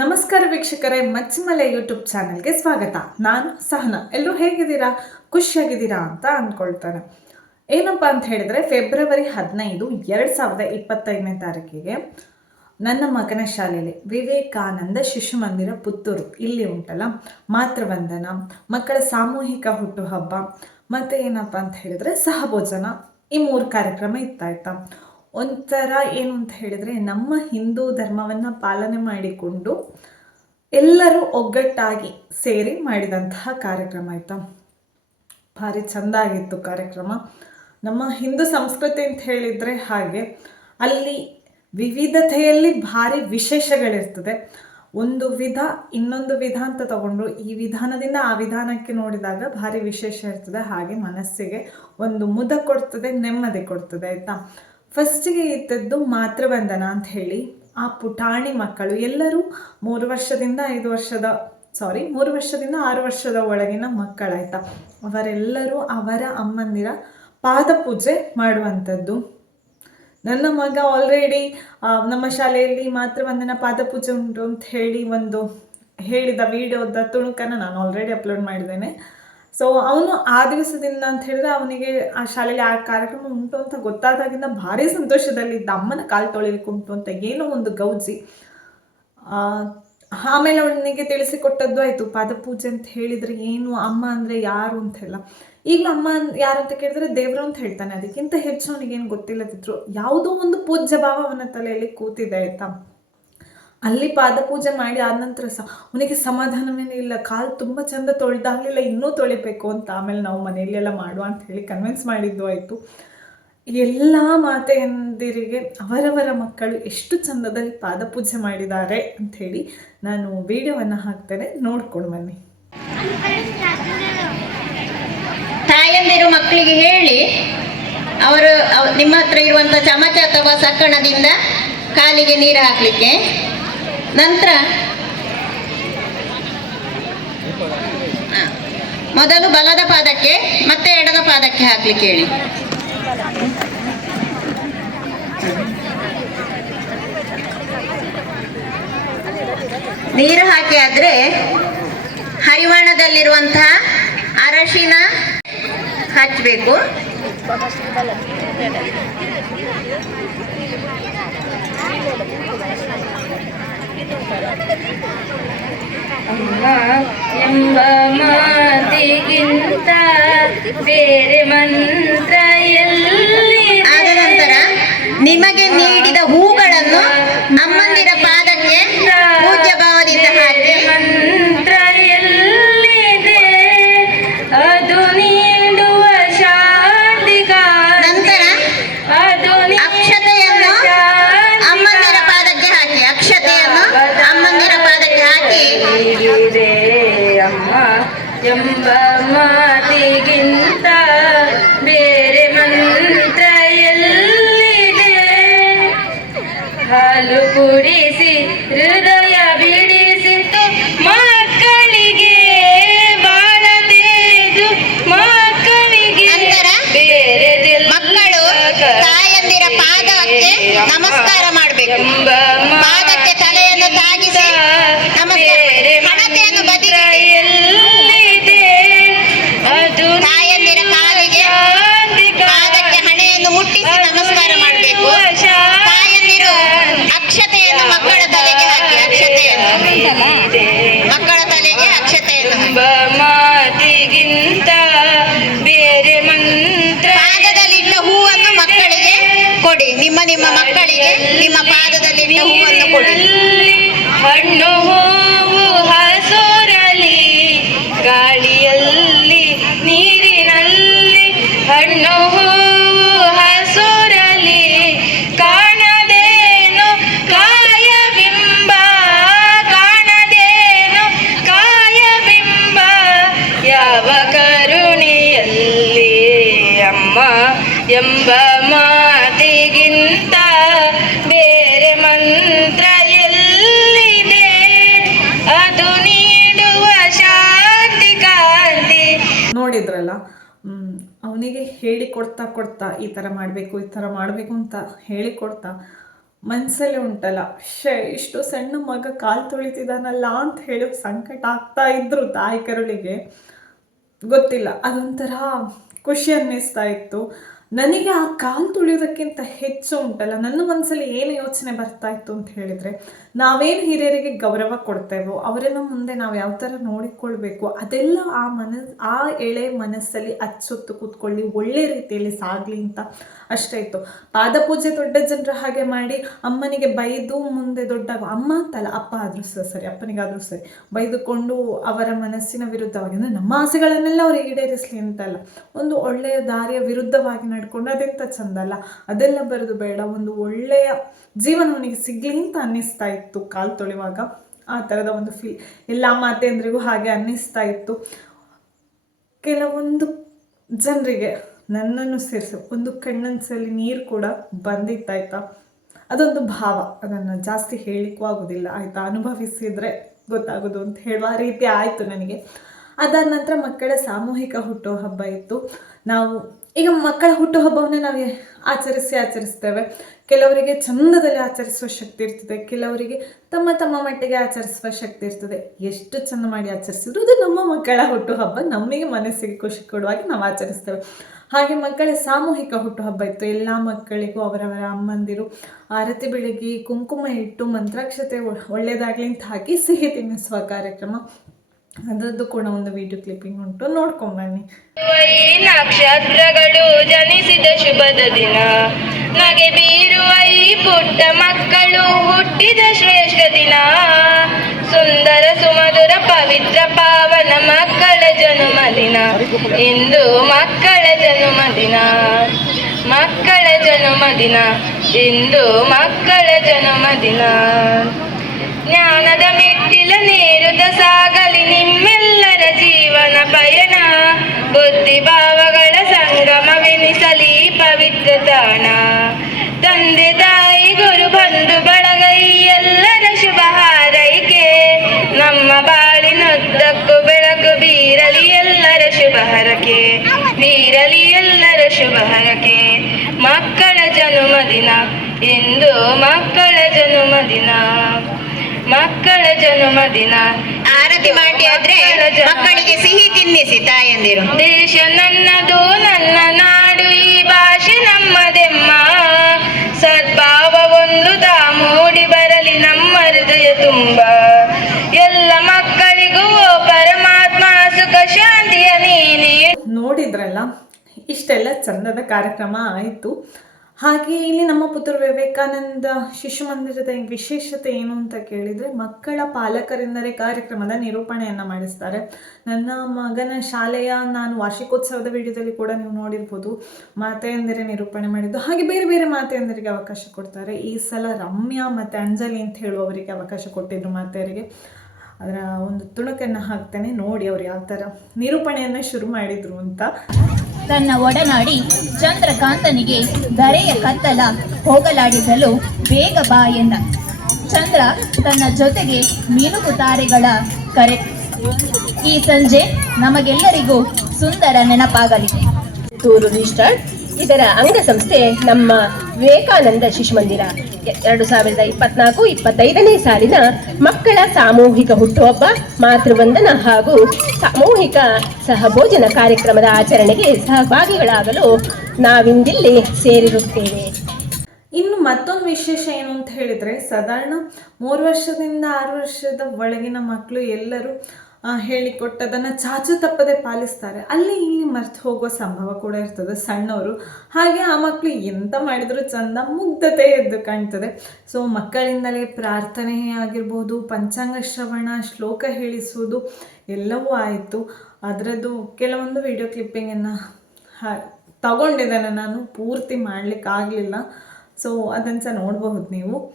ನಮಸ್ಕಾರ ವೀಕ್ಷಕರೇ, ಮಚ್ಚಿಮಲೆ ಯೂಟ್ಯೂಬ್ ಚಾನಲ್ಗೆ ಸ್ವಾಗತ. ನಾನು ಸಹನ. ಎಲ್ಲರೂ ಹೇಗಿದ್ದೀರಾ? ಖುಷಿಯಾಗಿದ್ದೀರಾ ಅಂತ ಅಂದ್ಕೊಳ್ತಾರೆ. ಏನಪ್ಪ ಅಂತ ಹೇಳಿದರೆ, ಫೆಬ್ರವರಿ ಹದಿನೈದು ಎರಡು ಸಾವಿರದ ಇಪ್ಪತ್ತೈದನೇ ತಾರೀಕಿಗೆ ನನ್ನ ಮಗನ ಶಾಲೆಯಲ್ಲಿ ವಿವೇಕಾನಂದ ಶಿಶು ಮಂದಿರ ಪುತ್ತೂರು. ಇಲ್ಲಿ ಉಂಟಲ್ಲ, ಮಾತೃವಂದನ, ಮಕ್ಕಳ ಸಾಮೂಹಿಕ ಹುಟ್ಟುಹಬ್ಬ, ಮತ್ತು ಏನಪ್ಪ ಅಂತ ಹೇಳಿದರೆ, ಸಹಭೋಜನ ಈ ಮೂರು ಕಾರ್ಯಕ್ರಮ ಇತ್ತಾಯ್ತಾ ಒಂಥರ ಏನು ಅಂತ ಹೇಳಿದರೆ ನಮ್ಮ ಹಿಂದೂ ಧರ್ಮವನ್ನು ಪಾಲನೆ ಮಾಡಿಕೊಂಡು ಎಲ್ಲರೂ ಒಗ್ಗಟ್ಟಾಗಿ ಸೇರಿ ಮಾಡಿದಂತಹ ಕಾರ್ಯಕ್ರಮ ಆಯಿತಾ? ಭಾರಿ ಚೆಂದ ಆಗಿತ್ತು ಕಾರ್ಯಕ್ರಮ. ನಮ್ಮ ಹಿಂದೂ ಸಂಸ್ಕೃತಿ ಅಂತ ಹೇಳಿದರೆ ಹಾಗೆ ಅಲ್ಲಿ ವಿವಿಧತೆಯಲ್ಲಿ ಭಾರಿ ವಿಶೇಷಗಳಿರ್ತದೆ. ಒಂದು ವಿಧ, ಇನ್ನೊಂದು ವಿಧ ಅಂತ ತಗೊಂಡ್ರು ಈ ವಿಧಾನದಿಂದ ಆ ವಿಧಾನಕ್ಕೆ ನೋಡಿದಾಗ ಭಾರಿ ವಿಶೇಷ ಇರ್ತದೆ. ಹಾಗೆ ಮನಸ್ಸಿಗೆ ಒಂದು ಮುದ ಕೊಡ್ತದೆ, ನೆಮ್ಮದಿ ಕೊಡ್ತದೆ, ಆಯಿತಾ? ಫಸ್ಟಿಗೆ ಇದ್ದದ್ದು ಮಾತೃವಂದನ ಅಂತ ಹೇಳಿ. ಆ ಪುಟಾಣಿ ಮಕ್ಕಳು ಎಲ್ಲರೂ ಮೂರು ವರ್ಷದಿಂದ ಐದು ವರ್ಷದ ಸಾರಿ ಮೂರು ವರ್ಷದಿಂದ ಆರು ವರ್ಷದ ಒಳಗಿನ ಮಕ್ಕಳಾಯ್ತಾ. ಅವರೆಲ್ಲರೂ ಅವರ ಅಮ್ಮಂದಿರ ಪಾದಪೂಜೆ ಮಾಡುವಂಥದ್ದು. ನನ್ನ ಮಗ ಆಲ್ರೆಡಿ ನಮ್ಮ ಶಾಲೆಯಲ್ಲಿ ಮಾತೃವಂದನ ಪಾದಪೂಜೆ ಉಂಟು ಅಂತ ಹೇಳಿ ಒಂದು ಹೇಳಿದ ವಿಡಿಯೋದ ತುಣುಕನ್ನು ನಾನು ಆಲ್ರೆಡಿ ಅಪ್ಲೋಡ್ ಮಾಡಿದ್ದೇನೆ. ಸೊ ಅವನು ಆ ದಿವಸದಿಂದ ಅಂತ ಹೇಳಿದ್ರೆ ಅವನಿಗೆ ಆ ಶಾಲೆಯಲ್ಲಿ ಆ ಕಾರ್ಯಕ್ರಮ ಉಂಟು ಅಂತ ಗೊತ್ತಾದಾಗಿಂದ ಭಾರಿ ಸಂತೋಷದಲ್ಲಿದ್ದ ಅಮ್ಮನ ಕಾಲು ತೊಳಿಲಿಕ್ಕೆ ಉಂಟು ಅಂತ ಏನೋ ಒಂದು ಗೌಜಿ. ಆಮೇಲೆ ಅವನಿಗೆ ತಿಳಿಸಿಕೊಟ್ಟದ್ದು ಆಯಿತು ಪಾದಪೂಜೆ ಅಂತ ಹೇಳಿದರೆ ಏನು, ಅಮ್ಮ ಅಂದರೆ ಯಾರು ಅಂತ ಎಲ್ಲ ಈಗಲೂ ಅಮ್ಮ ಯಾರು ಅಂತ ಕೇಳಿದ್ರೆ ದೇವರು ಅಂತ ಹೇಳ್ತಾನೆ, ಅದಕ್ಕಿಂತ ಹೆಚ್ಚು ಅವನಿಗೇನು ಗೊತ್ತಿಲ್ಲದಿದ್ರು. ಯಾವುದೋ ಒಂದು ಪೂಜ್ಯ ಭಾವ ಅವನ ತಲೆಯಲ್ಲಿ ಕೂತಿದೆ, ಆಯಿತಾ? ಅಲ್ಲಿ ಪಾದಪೂಜೆ ಮಾಡಿ ಆದ ನಂತರ ಸಹ ಅವನಿಗೆ ಸಮಾಧಾನವೇನೇ ಇಲ್ಲ. ಕಾಲು ತುಂಬ ಚಂದ ತೊಳೆದಾಗಲಿಲ್ಲ. ಇನ್ನೂ ತೊಳಿಬೇಕು ಅಂತ ಆಮೇಲೆ ನಾವು ಮನೆಯಲ್ಲೆಲ್ಲ ಮಾಡುವ ಅಂತ ಹೇಳಿ ಕನ್ವಿನ್ಸ್ ಮಾಡಿದ್ದು ಆಯಿತು. ಎಲ್ಲ ಮಾತೆಯಂದಿರಿಗೆ ಅವರವರ ಮಕ್ಕಳು ಎಷ್ಟು ಚಂದದಲ್ಲಿ ಪಾದಪೂಜೆ ಮಾಡಿದ್ದಾರೆ ಅಂಥೇಳಿ ನಾನು ವಿಡಿಯೋವನ್ನು ಹಾಕ್ತೇನೆ. ನೋಡ್ಕೊಂಡು ಬನ್ನಿ. ತಾಯಂದಿರು ಮಕ್ಕಳಿಗೆ ಹೇಳಿ, ಅವರು ಅವ್- ನಿಮ್ಮ ಹತ್ರ ಇರುವಂಥ ಚಮಚ ಅಥವಾ ಸಕ್ಕಣದಿಂದ ಕಾಲಿಗೆ ನೀರು ಹಾಕಲಿಕ್ಕೆ. ನಂತರ ಮೊದಲು ಬಲದ ಪಾದಕ್ಕೆ, ಮತ್ತೆ ಎಡದ ಪಾದಕ್ಕೆ ಹಾಕ್ಲಿಕ್ಕೆ ಹೇಳಿ. ನೀರು ಹಾಕಿ ಆದ್ರೆ ಹರಿವಾಣದಲ್ಲಿರುವಂತಹ ಅರಶಿನ ಹಚ್ಚಬೇಕು ಅಮ್ಮ ಎಂಬ ಮಾತಿಗಿಂತ ಬೇರೆ ಮಂತ್ರ ಎಲ್ಲಿ ಆದ ನಂತರ ನಿಮಗೆ ಎಂಬ ಮಾತಿಗಿಂತ ಬೇರೆ ಮಂತ್ರ ಎಲ್ಲಿದೆ? ಹಾಲು ಕುಡಿಸಿ ಹೃದಯ ಬಿಡಿಸಿ ಮಕ್ಕಳಿಗೆ ಬಾಳದೇದು ಮಕ್ಕಳಿಗೆ ಬೇರೆ ಮಕ್ಕಳು ತಾಯಂದಿರ ಪಾದಕ್ಕೆ ನಮಸ್ಕಾರ ಮಾಡಬೇಕು. ಕೊಡಿ. ನಿಮ್ಮ ನಿಮ್ಮ ಮಕ್ಕಳಿಗೆ ನಿಮ್ಮ ಪಾದದಲ್ಲಿಟ್ಟ ಹೂವನ್ನು ಕೊಡಿ. ಹಣ್ಣು ಹೂವು ಹಸುರಲಿ ಗಾಳಿಯಲ್ಲಿ, ನೀರಿನಲ್ಲಿ, ಹಣ್ಣು ಹೂವು ಹಸುರಲಿ ಕಾಣದೇನು ಕಾಯಬಿಂಬ? ಕಾಣದೇನು ಕಾಯಬಿಂಬ? ಯಾವ ಕರುಣೆಯಲ್ಲಿ ಅಮ್ಮ ಎಂಬ ಮಾತಿಗಿಂತ ಬೇರೆ ಮಂತ್ರ ಎಲ್ಲಿದೆ? ಅದು ನೀಡುವ ಶಾಂತಿ, ಕಾಂತಿ. ನೋಡಿದ್ರಲ್ಲ? ಅವನಿಗೆ ಹೇಳಿಕೊಡ್ತಾ ಕೊಡ್ತಾ ಈ ಥರ ಮಾಡಬೇಕು, ಈ ಥರ ಮಾಡಬೇಕು ಅಂತ ಹೇಳಿಕೊಡ್ತಾ ಮನಸ್ಸಲ್ಲಿ ಉಂಟಲ್ಲ. ಶೇ ಇಷ್ಟು ಸಣ್ಣ ಮಗ ಕಾಲು ತೊಳಿತಿದ್ದಾನಲ್ಲ ಅಂತ ಹೇಳಿ ಸಂಕಟ ಆಗ್ತಾ ಇದ್ರು ತಾಯಿ ಕರುಳಿಗೆ. ಗೊತ್ತಿಲ್ಲ, ಅದೊಂಥರ ಖುಷಿ ಅನ್ನಿಸ್ತಾ ಇತ್ತು. ನನಗೆ ಆ ಕಾಲು ತುಳಿಯೋದಕ್ಕಿಂತ ಹೆಚ್ಚು ಉಂಟಲ್ಲ, ನನ್ನ ಮನಸ್ಸಲ್ಲಿ ಏನು ಯೋಚನೆ ಬರ್ತಾ ಇತ್ತು ಅಂತ ಹೇಳಿದರೆ, ನಾವೇನು ಹಿರಿಯರಿಗೆ ಗೌರವ ಕೊಡ್ತೇವೋ ಅವರನ್ನು ಮುಂದೆ ನಾವು ಯಾವ ಥರ ನೋಡಿಕೊಳ್ಬೇಕು, ಅದೆಲ್ಲ ಆ ಮನಸ್, ಆ ಎಳೆ ಮನಸ್ಸಲ್ಲಿ ಅಚ್ಚೊತ್ತು ಕೂತ್ಕೊಳ್ಳಿ, ಒಳ್ಳೆ ರೀತಿಯಲ್ಲಿ ಸಾಗಲಿ ಅಂತ ಅಷ್ಟೇ ಇತ್ತು. ಪಾದಪೂಜೆ ದೊಡ್ಡ ಜನರ ಹಾಗೆ ಮಾಡಿ, ಅಮ್ಮನಿಗೆ ಬೈದು ಮುಂದೆ ದೊಡ್ಡ, ಅಮ್ಮ ಅಂತಲ್ಲ, ಅಪ್ಪ ಆದರೂ ಸಹ ಸರಿ, ಅಪ್ಪನಿಗಾದರೂ ಸರಿ, ಬೈದುಕೊಂಡು ಅವರ ಮನಸ್ಸಿನ ವಿರುದ್ಧವಾಗಿ, ಅಂದರೆ ನಮ್ಮ ಆಸೆಗಳನ್ನೆಲ್ಲ ಅವರು ಈಡೇರಿಸಲಿ ಅಂತಲ್ಲ, ಒಂದು ಒಳ್ಳೆಯ ದಾರಿಯ ವಿರುದ್ಧವಾಗಿ ನಡ್ಕೊಂಡು ಅದೆಂತ ಚಂದ ಅಲ್ಲ. ಅದೆಲ್ಲ ಬರೆದು ಬೇಡ. ಒಂದು ಒಳ್ಳೆಯ ಜೀವನ ಅವನಿಗೆ ಸಿಗ್ಲಿ ಅಂತ ಅನ್ನಿಸ್ತಾ ಇತ್ತು ಕಾಲು ತೊಳೆಯುವಾಗ. ಆ ಥರದ ಒಂದು ಫೀಲ್ ಎಲ್ಲ ಮಾತೆಂದ್ರಿಗೂ ಹಾಗೆ ಅನ್ನಿಸ್ತಾ ಇತ್ತು. ಕೆಲವೊಂದು ಜನರಿಗೆ ನನ್ನನ್ನು ಸೇರಿಸಿ. ಒಂದು ಕಣ್ಣನ್ಸಲ್ಲಿ ನೀರು ಕೂಡ ಬಂದಿತ್ತಾಯ್ತಾ ಅದೊಂದು ಭಾವ. ಅದನ್ನು ಜಾಸ್ತಿ ಹೇಳಲಿಕ್ಕೂ ಆಗೋದಿಲ್ಲ. ಆಯಿತಾ? ಅನುಭವಿಸಿದರೆ ಗೊತ್ತಾಗೋದು ಅಂತ ಹೇಳುವ ರೀತಿ ಆಯಿತು ನನಗೆ. ಅದಾದ ನಂತರ ಮಕ್ಕಳ ಸಾಮೂಹಿಕ ಹುಟ್ಟುಹಬ್ಬ ಇತ್ತು. ನಾವು ಈಗ ಮಕ್ಕಳ ಹುಟ್ಟುಹಬ್ಬವನ್ನೇ ನಾವು ಆಚರಿಸಿ ಆಚರಿಸ್ತೇವೆ. ಕೆಲವರಿಗೆ ಚಂದದಲ್ಲಿ ಆಚರಿಸುವ ಶಕ್ತಿ ಇರ್ತದೆ, ಕೆಲವರಿಗೆ ತಮ್ಮ ತಮ್ಮ ಮಟ್ಟಿಗೆ ಆಚರಿಸುವ ಶಕ್ತಿ ಇರ್ತದೆ. ಎಷ್ಟು ಚಂದ ಮಾಡಿ ಆಚರಿಸಿದ್ರು ಅದು ನಮ್ಮ ಮಕ್ಕಳ ಹುಟ್ಟುಹಬ್ಬ, ನಮಗೆ ಮನಸ್ಸಿಗೆ ಖುಷಿ ಕೊಡುವಾಗಿ ನಾವು ಆಚರಿಸ್ತೇವೆ. ಹಾಗೆ ಮಕ್ಕಳ ಸಾಮೂಹಿಕ ಹುಟ್ಟುಹಬ್ಬ ಇತ್ತು. ಎಲ್ಲ ಮಕ್ಕಳಿಗೂ ಅವರವರ ಅಮ್ಮಂದಿರು ಆರತಿ ಬೆಳಗ್ಗೆ ಕುಂಕುಮ ಇಟ್ಟು, ಮಂತ್ರಾಕ್ಷತೆ ಒಳ್ಳೆಯದಾಗಲಿ ಅಂತ ಹಾಕಿ ಸಿಹಿ ತಿನ್ನಿಸುವ ಕಾರ್ಯಕ್ರಮ ಅದರದ್ದು ಕೂಡ ಒಂದು ವಿಡಿಯೋ ಕ್ಲಿಪ್ಪಿಂಗ್ ಉಂಟು. ನೋಡ್ಕೊಂಬನ್ನಿ ನಕ್ಷತ್ರಗಳು ಜನಿಸಿದ ಶುಭದ ದಿನ. ನಗೆ ಬೀರುವ ಈ ಪುಟ್ಟ ಮಕ್ಕಳು ಹುಟ್ಟಿದ ಶ್ರೇಷ್ಠ ದಿನ. ಸುಂದರ ಸುಮಧುರ ಪವಿತ್ರ ಪಾವನ ಮಕ್ಕಳ ಜನ್ಮದಿನ ಇಂದು ಮಕ್ಕಳ ಜನ್ಮದಿನ ಮಕ್ಕಳ ಜನ್ಮದಿನ ಇಂದು ಮಕ್ಕಳ ಜನ್ಮದಿನ ಜ್ಞಾನದ ಮೆಟ್ಟಿಲ ನೇರುದ ಸಾಗಲಿ ನಿಮ್ಮೆಲ್ಲರ ಜೀವನ ಪಯಣ. ಬುದ್ಧಿ ಭಾವಗಳ ಸಂಗಮವೆನಿಸಲಿ ಪವಿತ್ರ ತಾಣ ತಂದೆ ತಾಯಿ ಗುರು ಬಂಧು ಬಳಗೈ ಎಲ್ಲರ ಶುಭ ಹಾರೈಕೆ. ನಮ್ಮ ಬಾಳಿನುದ್ದಕ್ಕೂ ಬೆಳಕು ಬೀರಲಿ ಎಲ್ಲರ ಶುಭ ಹರಕೆ. ಬೀರಲಿ ಎಲ್ಲರ ಶುಭ ಹರಕೆ. ಮಕ್ಕಳ ಜನ್ಮದಿನ, ಇಂದು ಮಕ್ಕಳ ಜನ್ಮದಿನ. ಮಕ್ಕಳ ಜನ್ಮದಿನ ಆರತಿ ಮಾಡಿ ಆದ್ರೆ ಮಕ್ಕಳಿಗೆ ಸಿಹಿ ತಿನ್ನಿಸಿ ತಾಯಂದಿರು. ದೇಶ ನನ್ನದು ನನ್ನ ನಾಡು ಈ ಭಾಷೆ ನಮ್ಮದೆಮ್ಮ. ಸದ್ಭಾವ ಒಂದು ತಾ ಮೂಡಿ ಬರಲಿ ನಮ್ಮ ಹೃದಯ ತುಂಬ. ಎಲ್ಲ ಮಕ್ಕಳಿಗೂ ಪರಮಾತ್ಮ ಸುಖ ಶಾಂತಿಯ ನೀನೇ. ನೋಡಿದ್ರಲ್ಲ ಇಷ್ಟೆಲ್ಲ ಚಂದದ ಕಾರ್ಯಕ್ರಮ ಆಯಿತು. ಹಾಗೆ ಇಲ್ಲಿ ನಮ್ಮ ಪುತ್ರ ವಿವೇಕಾನಂದ ಶಿಶು ಮಂದಿರದ ವಿಶೇಷತೆ ಏನು ಅಂತ ಕೇಳಿದರೆ, ಮಕ್ಕಳ ಪಾಲಕರಿಂದಲೇ ಕಾರ್ಯಕ್ರಮದ ನಿರೂಪಣೆಯನ್ನು ಮಾಡಿಸ್ತಾರೆ. ನನ್ನ ಮಗನ ಶಾಲೆಯ ನಾನು ವಾರ್ಷಿಕೋತ್ಸವದ ವಿಡಿಯೋದಲ್ಲಿ ಕೂಡ ನೀವು ನೋಡಿರ್ಬೋದು, ಮಾತೆಯಂದರೆ ನಿರೂಪಣೆ ಮಾಡಿದ್ದು. ಹಾಗೆ ಬೇರೆ ಬೇರೆ ಮಾತೆಯಂದರಿಗೆ ಅವಕಾಶ ಕೊಡ್ತಾರೆ. ಈ ಸಲ ರಮ್ಯಾ ಮತ್ತು ಅಂಜಲಿ ಅಂತ ಹೇಳುವವರಿಗೆ ಅವಕಾಶ ಕೊಟ್ಟಿದ್ರು ಮಾತೆಯರಿಗೆ. ಅದರ ಒಂದು ತುಣುಕನ್ನು ಹಾಕ್ತೇನೆ. ನೋಡಿ ಅವ್ರು ಯಾವ ಥರ ನಿರೂಪಣೆಯನ್ನು ಶುರು ಮಾಡಿದ್ರು ಅಂತ. ತನ್ನ ಒಡನಾಡಿ ಚಂದ್ರಕಾಂತನಿಗೆ ಧರೆಯ ಕತ್ತಲ ಹೋಗಲಾಡಿಸಲು ಬೇಗ ಬಾ ಎಂದ. ಚಂದ್ರ ತನ್ನ ಜೊತೆಗೆ ಮಿನುಗು ತಾರೆಗಳ ಕರೆ. ಈ ಸಂಜೆ ನಮಗೆಲ್ಲರಿಗೂ ಸುಂದರ ನೆನಪಾಗಲಿ ಇದರ ಅಂಗಸಂಸ್ಥೆ ನಮ್ಮ ವಿವೇಕಾನಂದ ಶಿಶು ಮಂದಿರ ಎರಡು ಸಾವಿರದ ಇಪ್ಪತ್ನಾಲ್ಕು, ಇಪ್ಪತ್ತೈದನೇ ಸಾಲಿನ ಮಕ್ಕಳ ಸಾಮೂಹಿಕ ಹುಟ್ಟುಹಬ್ಬ, ಮಾತೃವಂದನ ಹಾಗೂ ಸಾಮೂಹಿಕ ಸಹಭೋಜನ ಕಾರ್ಯಕ್ರಮದ ಆಚರಣೆಗೆ ಸಹಭಾಗಿಗಳಾಗಲು ನಾವಿಂದಿಲ್ಲಿ ಸೇರಿರುತ್ತೇವೆ. ಇನ್ನು ಮತ್ತೊಂದು ವಿಶೇಷ ಏನು ಅಂತ ಹೇಳಿದರೆ, ಸಾಧಾರಣ ಮೂರು ವರ್ಷದಿಂದ ಆರು ವರ್ಷದ ಒಳಗಿನ ಮಕ್ಕಳು ಎಲ್ಲರೂ ಹೇಳಿಕೊಟ್ಟದನ್ನು ಚಾಚು ತಪ್ಪದೆ ಪಾಲಿಸ್ತಾರೆ. ಅಲ್ಲಿ ಇಲ್ಲಿ ಮರ್ತು ಹೋಗುವ ಸಂಭವ ಕೂಡ ಇರ್ತದೆ ಸಣ್ಣವರು. ಹಾಗೆ ಆ ಮಕ್ಕಳು ಎಂತ ಮಾಡಿದರೂ ಚಂದ ಮುಗ್ಧತೆ ಎದ್ದು ಕಾಣ್ತದೆ. ಸೊ ಮಕ್ಕಳಿಂದಲೇ ಪ್ರಾರ್ಥನೆ ಆಗಿರ್ಬೋದು, ಪಂಚಾಂಗ ಶ್ರವಣ, ಶ್ಲೋಕ ಹೇಳಿಸುವುದು ಎಲ್ಲವೂ ಆಯಿತು. ಅದರದ್ದು ಕೆಲವೊಂದು ವಿಡಿಯೋ ಕ್ಲಿಪ್ಪಿಂಗನ್ನು ಹಾ, ತಗೊಂಡಿದ್ದೇನೆ ನಾನು. ಪೂರ್ತಿ ಮಾಡ್ಲಿಕ್ಕೆ ಆಗಲಿಲ್ಲ ಸೊ ಅದನ್ನು ಸಹ ನೋಡಬಹುದು ನೀವು.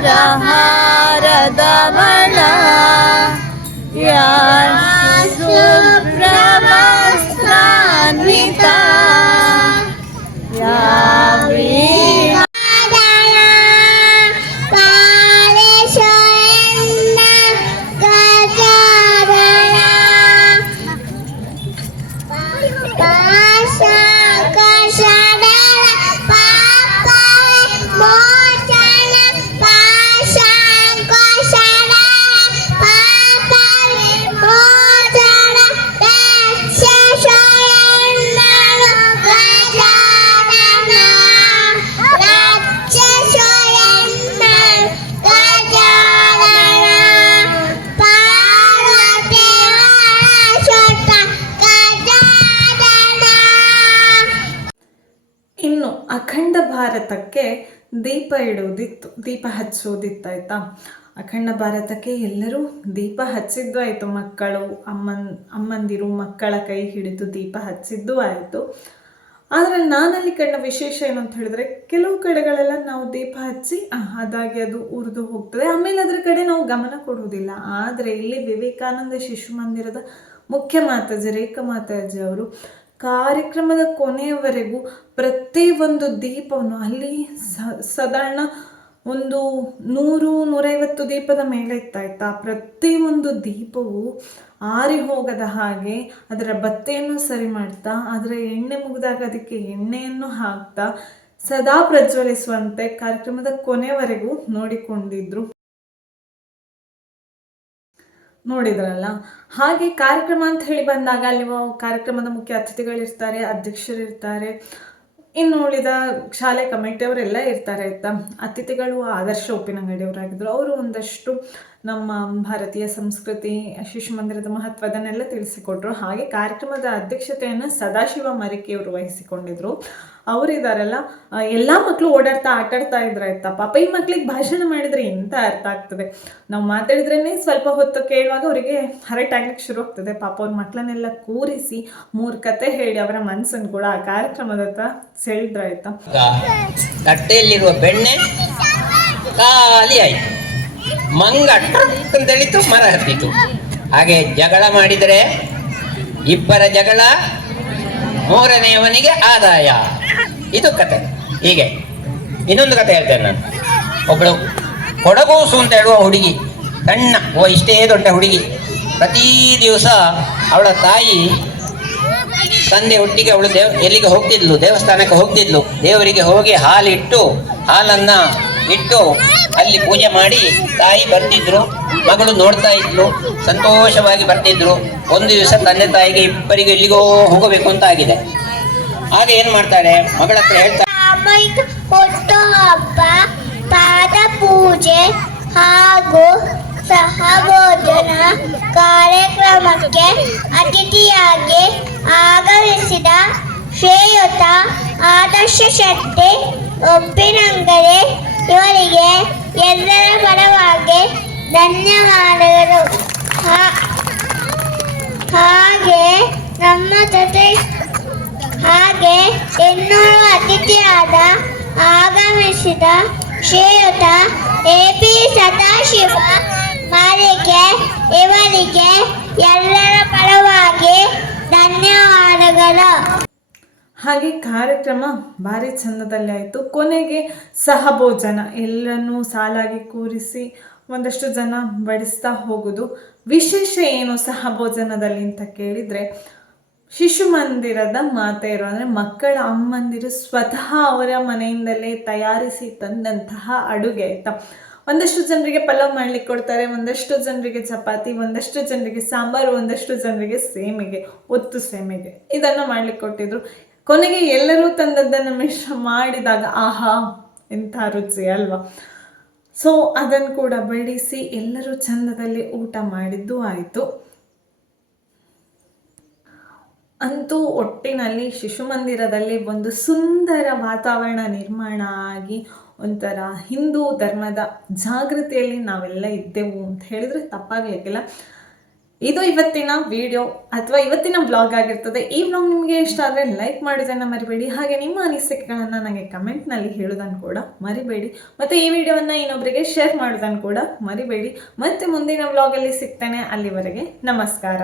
ಕಾಲೇಶ್ವರನ್ನ ದೀಪ ಹಚ್ಚೋದಿತ್ತಾಯ್ತಾ? ಅಖಂಡ ಭಾರತಕ್ಕೆ ಎಲ್ಲರೂ ದೀಪ ಹಚ್ಚಿದ್ದು ಆಯಿತು, ಮಕ್ಕಳು, ಅಮ್ಮನ್, ಅಮ್ಮಂದಿರು, ಮಕ್ಕಳ ಕೈ ಹಿಡಿದು ದೀಪ ಹಚ್ಚಿದ್ದು ಆಯಿತು. ಆದರೆ ನಾನಲ್ಲಿ ಕಂಡ ವಿಶೇಷ ಏನು ಅಂತ ಹೇಳಿದ್ರೆ, ಕೆಲವು ಕಡೆಗಳೆಲ್ಲ ನಾವು ದೀಪ ಹಚ್ಚಿ ಅದಾಗಿ ಅದು ಉರಿದು ಹೋಗ್ತದೆ. ಆಮೇಲೆ ಅದರ ಕಡೆ ನಾವು ಗಮನ ಕೊಡುವುದಿಲ್ಲ. ಆದರೆ ಇಲ್ಲಿ ವಿವೇಕಾನಂದ ಶಿಶು ಮಂದಿರದ ಮುಖ್ಯ ಮಾತಾಜಿ, ರೇಖಾ ಮಾತಾಜಿ ಅವರು, ಕಾರ್ಯಕ್ರಮದ ಕೊನೆಯವರೆಗೂ ಪ್ರತಿಯೊಂದು ದೀಪವನ್ನು ಅಲ್ಲಿ ಸಾಧಾರಣ ಒಂದು ನೂರು ನೂರೈವತ್ತು ದೀಪದ ಮೇಲೆ ಇತ್ತಾಯ್ತಾ? ಪ್ರತಿಯೊಂದು ದೀಪವು ಆರಿ ಹೋಗದ ಹಾಗೆ ಅದರ ಬತ್ತೆಯನ್ನು ಸರಿ ಮಾಡ್ತಾ, ಅದರ ಎಣ್ಣೆ ಮುಗಿದಾಗ ಅದಕ್ಕೆ ಎಣ್ಣೆಯನ್ನು ಹಾಕ್ತಾ ಸದಾ ಪ್ರಜ್ವಲಿಸುವಂತೆ ಕಾರ್ಯಕ್ರಮದ ಕೊನೆವರೆಗೂ ನೋಡಿಕೊಂಡಿದ್ರು. ನೋಡಿದ್ರಲ್ಲ? ಹಾಗೆ ಕಾರ್ಯಕ್ರಮ ಅಂತ ಹೇಳಿ ಬಂದಾಗ ಅಲ್ಲಿ ಕಾರ್ಯಕ್ರಮದ ಮುಖ್ಯ ಅತಿಥಿಗಳಿರ್ತಾರೆ, ಅಧ್ಯಕ್ಷರಿರ್ತಾರೆ. ಇನ್ನು ಉಳಿದ ಶಾಲೆ ಕಮಿಟಿಯವರೆಲ್ಲ ಇರ್ತಾರೆ ಆಯ್ತಾ? ಅತಿಥಿಗಳು, ಆದರ್ಶ ಉಪ್ಪಿನಂಗಡಿಯವರಾಗಿದ್ದರು ಅವರು ಒಂದಷ್ಟು ನಮ್ಮ ಭಾರತೀಯ ಸಂಸ್ಕೃತಿ, ಶಿಶು ಮಂದಿರದ ಮಹತ್ವದನ್ನೆಲ್ಲ ತಿಳಿಸಿಕೊಟ್ರು. ಹಾಗೆ ಕಾರ್ಯಕ್ರಮದ ಅಧ್ಯಕ್ಷತೆಯನ್ನು ಸದಾಶಿವ ಮರಿಕೆಯವರು ವಹಿಸಿಕೊಂಡಿದ್ರು. ಅವರಿದಾರಲ್ಲ ಎಲ್ಲ ಮಕ್ಕಳು ಓಡಾಡ್ತಾ, ಆಟಾಡ್ತಾ ಇದ್ರೆ ಆಯ್ತಾ ಪಾಪ ಈ ಮಕ್ಳಿಗೆ ಭಾಷಣ ಮಾಡಿದ್ರೆ ಎಂತ ಅರ್ಥ ಆಗ್ತದೆ? ನಾವು ಮಾತಾಡಿದ್ರೇ ಸ್ವಲ್ಪ ಹೊತ್ತು ಕೇಳುವಾಗ ಅವರಿಗೆ ಹರಟ್ ಆಗ್ಲಿಕ್ಕೆ ಶುರು ಆಗ್ತದೆ. ಪಾಪ ಅವ್ರ ಮಕ್ಕಳನ್ನೆಲ್ಲ ಕೂರಿಸಿ ಮೂರು ಕತೆ ಹೇಳಿ ಅವರ ಮನಸ್ಸನ್ನು ಕೂಡ ಆ ಕಾರ್ಯಕ್ರಮದತ್ತ ಹತ್ರ ಆಯ್ತಾ? ತಟ್ಟೆಯಲ್ಲಿರುವ ಬೆಣ್ಣೆ ಖಾಲಿ ಆಯ್ತು. ಮಂಗ ಅಂತೇಳಿತು ಮರ ಹತ್ತಿತು. ಹಾಗೆ ಜಗಳ ಮಾಡಿದರೆ ಇಬ್ಬರ ಜಗಳ ಮೂರನೆಯವನಿಗೆ ಆದಾಯ. ಇದು ಕತೆ. ಹೀಗೆ. ಇನ್ನೊಂದು ಕತೆ ಹೇಳ್ತೇನೆ ನಾನು. ಒಬ್ಬಳು ಕೊಡಗೂಸು ಅಂತ ಹೇಳುವ ಹುಡುಗಿ, ಸಣ್ಣ, ಓ, ಇಷ್ಟೇ ದೊಡ್ಡ ಹುಡುಗಿ. ಪ್ರತಿ ದಿವಸ ಅವಳ ತಾಯಿ ತಂದೆ ಒಟ್ಟಿಗೆ ಅವಳು ದೇವ್, ಎಲ್ಲಿಗೆ ಹೋಗ್ತಿದ್ಲು? ದೇವಸ್ಥಾನಕ್ಕೆ ಹೋಗ್ತಿದ್ಲು. ದೇವರಿಗೆ ಹೋಗಿ ಹಾಲಿಟ್ಟು, ಹಾಲನ್ನು ಇಟ್ಟು ಅಲ್ಲಿ ಪೂಜೆ ಮಾಡಿ ತಾಯಿ ಬರ್ತಿದ್ರು, ಮಗಳು ನೋಡ್ತಾ ಇದ್ಲು, ಸಂತೋಷವಾಗಿ ಬರ್ತಿದ್ರು. ಒಂದು ದಿವಸ ತಂದೆ ತಾಯಿಗೆ ಇಬ್ಬರಿಗೆ ಎಲ್ಲಿಗೋ ಹೋಗಬೇಕು ಅಂತ ಆಗಿದೆ. ಆಗ ಏನ್ ಮಾಡ್ತಾಳೆ? ಮಗಳ ಹತ್ರ ಹೇಳ್ತಾ ಹಬ್ಬ ಪೂಜೆ ಹಾಗೂ ಸಹಭೋಜನ ಕಾರ್ಯಕ್ರಮಕ್ಕೆ ಅತಿಥಿಯಾಗಿ ಆಗಮಿಸಿದ ಶ್ರೇಯುತ, ಆದರ್ಶ ಶಕ್ತಿ ಒಪ್ಪಿನಂಗರೆ ಇವರಿಗೆ ಎಲ್ಲರ ಪರವಾಗಿ ಧನ್ಯವಾದಗಳು. ಹಾಗೆ ನಮ್ಮ ಜೊತೆ, ಹಾಗೆ ಇನ್ನೂರು ಅತಿಥಿಯಾದ ಆಗಮಿಸಿದ ಶ್ರೀಯುತ ಎ ಪಿ ಸದಾಶಿವ ಮಾಲಿಕೆ, ಇವರಿಗೆ ಎಲ್ಲರ ಪರವಾಗಿ ಧನ್ಯವಾದಗಳು. ಹಾಗೆ ಕಾರ್ಯಕ್ರಮ ಭಾರಿ ಚಂದದಲ್ಲಿ ಆಯಿತು. ಕೊನೆಗೆ ಸಹಭೋಜನ. ಎಲ್ಲರನ್ನೂ ಸಾಲಾಗಿ ಕೂರಿಸಿ ಒಂದಷ್ಟು ಜನ ಬಡಿಸ್ತಾ ಹೋಗೋದು. ವಿಶೇಷ ಏನು ಸಹಭೋಜನದಲ್ಲಿ ಅಂತ ಕೇಳಿದರೆ, ಶಿಶು ಮಂದಿರದ ಮಾತೆಯರು ಅಂದರೆ ಮಕ್ಕಳ ಅಮ್ಮಂದಿರು ಸ್ವತಃ ಅವರ ಮನೆಯಿಂದಲೇ ತಯಾರಿಸಿ ತಂದಂತಹ ಅಡುಗೆ ಆಯಿತಾ? ಒಂದಷ್ಟು ಜನರಿಗೆ ಪಲಾವ್ ಮಾಡ್ಲಿಕ್ಕೆ ಕೊಡ್ತಾರೆ, ಒಂದಷ್ಟು ಜನರಿಗೆ ಚಪಾತಿ, ಒಂದಷ್ಟು ಜನರಿಗೆ ಸಾಂಬಾರು, ಒಂದಷ್ಟು ಜನರಿಗೆ ಸೇಮಿಗೆ, ಒತ್ತು ಸೇಮಿಗೆ. ಇದನ್ನು ಮಾಡ್ಲಿಕ್ಕೆ ಕೊಟ್ಟಿದ್ರು. ಕೊನೆಗೆ ಎಲ್ಲರೂ ತಂದದ್ದನ್ನು ಮಿಶ್ರ ಮಾಡಿದಾಗ, ಆಹಾ, ಎಂಥ ರುಚಿ ಅಲ್ವಾ? ಸೊ ಅದನ್ನು ಕೂಡ ಬಡಿಸಿ ಎಲ್ಲರೂ ಚಂದದಲ್ಲಿ ಊಟ ಮಾಡಿದ್ದು ಆಯಿತು. ಅಂತೂ ಒಟ್ಟಿನಲ್ಲಿ ಶಿಶು ಮಂದಿರದಲ್ಲಿ ಒಂದು ಸುಂದರ ವಾತಾವರಣ ನಿರ್ಮಾಣ ಆಗಿ, ಒಂಥರ ಹಿಂದೂ ಧರ್ಮದ ಜಾಗೃತಿಯಲ್ಲಿ ನಾವೆಲ್ಲ ಇದ್ದೆವು ಅಂತ ಹೇಳಿದ್ರೆ ತಪ್ಪಾಗಲಿಕ್ಕಿಲ್ಲ. ಇದು ಇವತ್ತಿನ ವಿಡಿಯೋ ಅಥವಾ ಇವತ್ತಿನ ಬ್ಲಾಗ್ ಆಗಿರ್ತದೆ. ಈ ಬ್ಲಾಗ್ ನಿಮಗೆ ಇಷ್ಟ ಆದರೆ ಲೈಕ್ ಮಾಡೋದನ್ನು ಮರಿಬೇಡಿ. ಹಾಗೆ ನಿಮ್ಮ ಅನಿಸಿಕೆಗಳನ್ನು ನನಗೆ ಕಮೆಂಟ್ನಲ್ಲಿ ಹೇಳೋದನ್ನು ಕೂಡ ಮರಿಬೇಡಿ. ಮತ್ತು ಈ ವಿಡಿಯೋವನ್ನು ಇನ್ನೊಬ್ಬರಿಗೆ ಶೇರ್ ಮಾಡೋದನ್ನು ಕೂಡ ಮರಿಬೇಡಿ. ಮತ್ತೆ ಮುಂದಿನ ಬ್ಲಾಗಲ್ಲಿ ಸಿಗ್ತೇನೆ. ಅಲ್ಲಿವರೆಗೆ ನಮಸ್ಕಾರ.